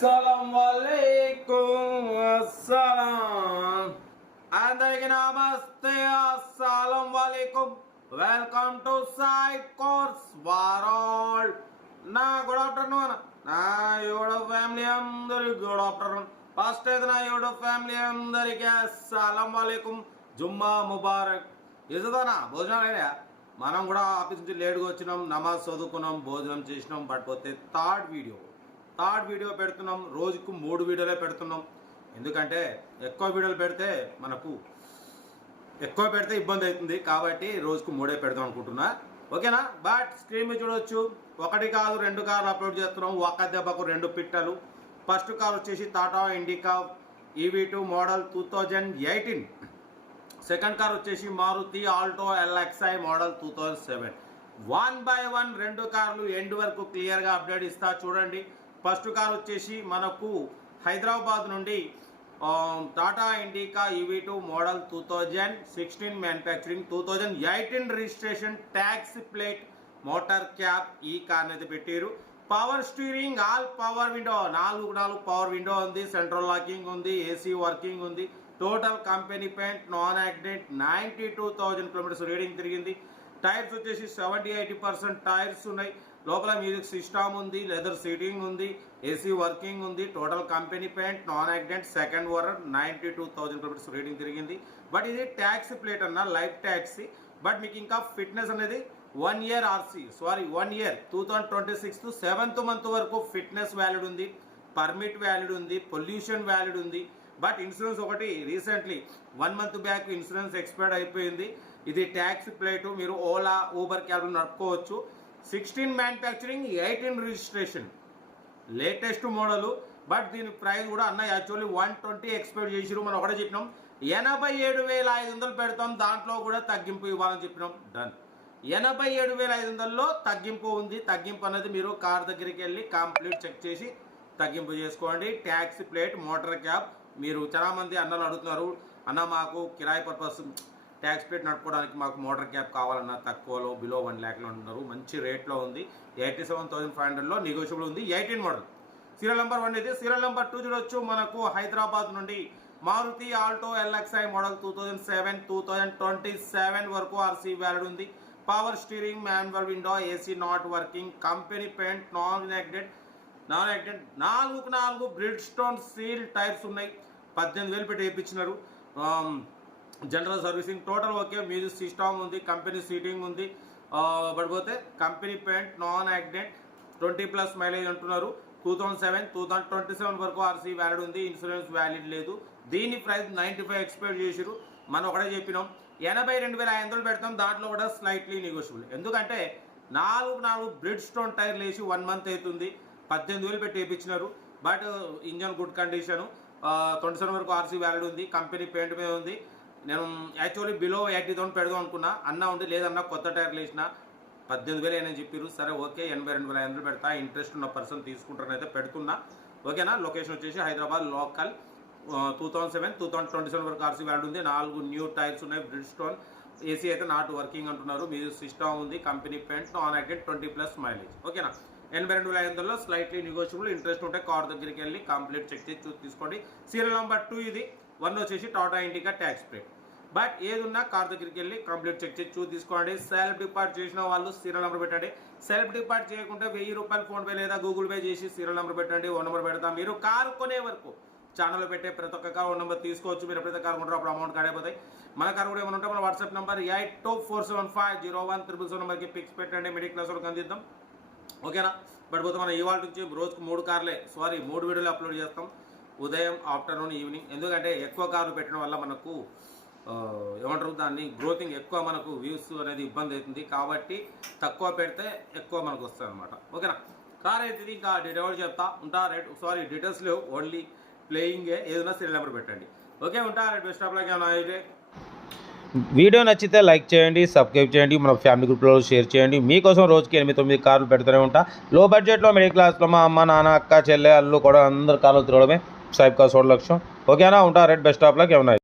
Assalamualaikum assalam అందరికీ నమస్తే అస్సలాముఅలైకుం welcome to side course world నా గుడ్ ఆఫ్టర్నూన్ నా యూట్యూబ్ ఫ్యామిలీ అందరికీ గుడ్ ఆఫ్టర్నూన్ ఫస్ట్ అయితే నా యూట్యూబ్ ఫ్యామిలీ అందరికీ అస్సలాముఅలైకుం జుమ్మా ముబారక్ ఇజదానా భోజనం అయినా మనం కూడా ఆఫీస్ నుంచి లేట్గా వచ్చినాం నమాజ్ చదువుకున్నాం భోజనం చేసినాం బట్ పోతే థర్డ్ వీడియో పెడుతున్నాం రోజుకు 3 వీడియోలే పెడుతున్నాం ఎందుకంటే ఎక్కువ వీడియోలు పెడితే ఇబ్బంది అవుతుంది కాబట్టి రోజుకు 3 పెడదాం అనుకుంటున్నా ఓకేనా బట్ స్క్రీన్ మీద చూడొచ్చు 1 కాదు 2 కార్లు అప్లోడ్ చేస్తున్నాం ఒక్క దెబ్బకు 2 పిట్టలు ఫస్ట్ కార్ వచ్చేసి Tata Indica EV2 model 2018 second car వచ్చేసి Maruti Alto LXi model 2007 1 by 1 2 కార్లు ఎండ్ వరకు క్లియర్గా అప్డేట్ ఇస్తా చూడండి ఫస్ట్ కార్ వచ్చేసి మనకు హైదరాబాద్ నుండి Tata Indica EV2 model 2016 manufacturing 2018 registration tax plate motor cap ఈ కార్ అయితే పెట్టారు power steering all power window 4 power window ఉంది సెంట్రల్ లాకింగ్ ఉంది ఏసీ వర్కింగ్ ఉంది total company paint non accident 92,000 kilometres reading తిరిగింది టైర్స్ వచ్చేసి 70-80% టైర్స్ ఉన్నాయి లోపల మ్యూజిక్ సిస్టమ్ ఉంది లెదర్ సీటింగ్ ఉంది ఏసీ వర్కింగ్ ఉంది total company paint non accident second owner 92,000 kilometres reading తిరిగింది బట్ ఇది ట్యాక్సీ ప్లేట్ అన్న లైఫ్ ట్యాక్సీ బట్ మీకు ఇంకా ఫిట్నెస్ అనేది 1 year 1 year 2026 7th మంత్ వరకు ఫిట్నెస్ వ్యాలిడ్ ఉంది పర్మిట్ వ్యాలిడ్ ఉంది పొల్యూషన్ వ్యాలిడ్ ఉంది బట్ ఇన్సూరెన్స్ ఒకటి recently 1 month back insurance expired అయిపోయింది ఇది ట్యాక్సీ ప్లేటు మీరు ఓలా ఊబర్ క్యాబ్లు నడుపుకోవచ్చు 16 manufacturing 18 registration latest model but దీని ప్రైస్ కూడా అన్న యాక్చువల్లీ 120 ఎక్స్పెక్ట్ చేసిరు మనం ఒకటే చెప్పినాం 87,500 పెడతాం దాంట్లో కూడా తగ్గింపు ఇవ్వాలని చెప్పినాం డన్ 87,500లో తగ్గింపు ఉంది తగ్గింపు అనేది మీరు కార్ దగ్గరికి వెళ్ళి కంప్లీట్ చెక్ చేసి తగ్గింపు చేసుకోండి ట్యాక్సీ ప్లేట్ మోటార్ క్యాబ్ మీరు చాలా మంది అన్నలు అడుగుతున్నారు అన్న మాకు కిరాయి పర్పస్ ట్యాక్స్ ప్లేట్ నడుపుకోవడానికి మాకు మోటార్ క్యాబ్ కావాలన్న తక్కువలో బిలో 1 lakh అంటున్నారు మంచి రేట్లో ఉంది 87,500లో నెగోషియబుల్ ఉంది 18 మోడల్ సీరియల్ నెంబర్ 1 అయితే సీరియల్ నెంబర్ 2 చూడొచ్చు మనకు హైదరాబాద్ నుండి మారుతి ఆల్టో LXi మోడల్ 2027 వరకు ఆర్సీ వ్యాలిడ్ ఉంది power steering manual window AC not working company paint non accident 4 Bridgestone seal tyres ఉన్నాయి 18,000 పెట్టి వేయించినారు general servicing total okay music system ఉంది కంపెనీ సీటింగ్ ఉంది పడిపోతే company paint non accident 20+ mileage అంటున్నారు 2027 వరకు ఆర్సీ వ్యాలిడ్ ఉంది ఇన్సూరెన్స్ వ్యాలిడ్ లేదు దీని ప్రైస్ 95 ఎక్స్పెక్ట్ చేసిరు మనం ఒకటే చెప్పినాం 82,500 పెడతాం దాంట్లో కూడా స్లైట్లీ నెగోషియబుల్ ఎందుకంటే 4 బ్రిడ్ స్టోన్ టైర్లు వేసి 1 month అవుతుంది 18,000 పెట్టి వేయించినారు బట్ ఇంజన్ గుడ్ కండిషన్ 27 వరకు ఆర్సీ వ్యాలిడ్ ఉంది కంపెనీ పెయింట్ మీద ఉంది నేను యాక్చువల్లీ బిలో 80,000 పెడదాం అనుకున్నా అన్న ఉంది లేదన్నా కొత్త టైర్లు వేసిన 18,000 అని చెప్పారు సరే ఓకే 82,500 పెడతా ఇంట్రెస్ట్ ఉన్న పర్సన్ తీసుకుంటారని అయితే పెడుతున్నా ఓకేనా లొకేషన్ వచ్చేసి హైదరాబాద్ లోకల్ 2027 వరకు ఆర్సీ వ్యాలిడ్ ఉంది 4 న్యూ టైర్స్ ఉన్నాయి బ్రిడ్ స్టోన్ ఏసీ అయితే నాట్ వర్కింగ్ అంటున్నారు మ్యూజిక్ సిస్టమ్ ఉంది company paint non accident 20+ mileage ఓకేనా 82,500లో స్లైట్లీ నెగోషియబుల్ ఇంట్రెస్ట్ ఉంటే కార్ దగ్గరికి వెళ్ళి కంప్లీట్ చెక్ చేసి చూసి తీసుకోండి సీరియల్ నెంబర్ 2 ఇది 1 వచ్చేసి Tata indica tax plate but ఏది ఉన్నా కార్ దగ్గరికి వెళ్ళి కంప్లీట్ చెక్ చేసి చూసి తీసుకోండి సెల్ఫ్ డిపార్ట్ చేసిన వాళ్ళు సీరియల్ నెంబర్ పెట్టండి సెల్ఫ్ డిపార్ట్ చేయకుంటే 1,000 రూపాయలు ఫోన్పే లేదా గూగుల్ పే చేసి సీరియల్ నెంబర్ పెట్టండి 1 నెంబర్ పెడతాం మీరు కారు కొనే వరకు ఛానల్లో పెట్టే ప్రతి ఒక్క కార్ 1 నెంబర్ తీసుకోవచ్చు మీరు ఎప్పుడైతే కారు కొంటారో అప్పుడు అమౌంట్ కడిపోతాయి మన కారు కూడా ఏమైనా ఉంటే మన వాట్సాప్ నెంబర్ 8247501777 నెంబర్కి పిక్స్ పెట్టండి మిడిల్ క్లాస్ వాళ్ళకి అందిద్దాం ఓకేనా బట్ పోతే మనం ఇవాళ నుంచి రోజుకు 3 వీడియోలు అప్లోడ్ చేస్తాం ఉదయం ఆఫ్టర్నూన్ ఈవినింగ్ ఎందుకంటే ఎక్కువ కార్లు పెట్టడం వల్ల మనకు ఏమంటారు దాన్ని గ్రోతింగ్ ఎక్కువ మనకు వ్యూస్ అనేది ఇబ్బంది అవుతుంది కాబట్టి తక్కువ పెడితే ఎక్కువ మనకు వస్తుంది అనమాట ఓకేనా కార్ అయితే ఇంకా డీటెయిల్ చెప్తా ఉంటా డీటెయిల్స్ లేవు ఓన్లీ ప్లేయింగే ఏదైనా సీరియల్ నెంబర్ పెట్టండి ఓకే ఉంటా బెస్ట్ ఆఫ్ లక్ అయితే వీడియో నచ్చితే లైక్ చేయండి సబ్స్క్రైబ్ చేయండి మన ఫ్యామిలీ గ్రూప్లో షేర్ చేయండి మీకోసం రోజుకి 8-9 కార్లు పెడుతూనే ఉంటా లో బడ్జెట్లో మిడిల్ క్లాస్లో మా అమ్మ నాన్న అక్క చెల్లె అల్లు కూడా అందరు కార్లు తిరగడమే సైబ్ కా 16 లక్షం ఓకేనా ఉంటా బెస్ట్ ఆఫ్ లక్ ఏమన్నా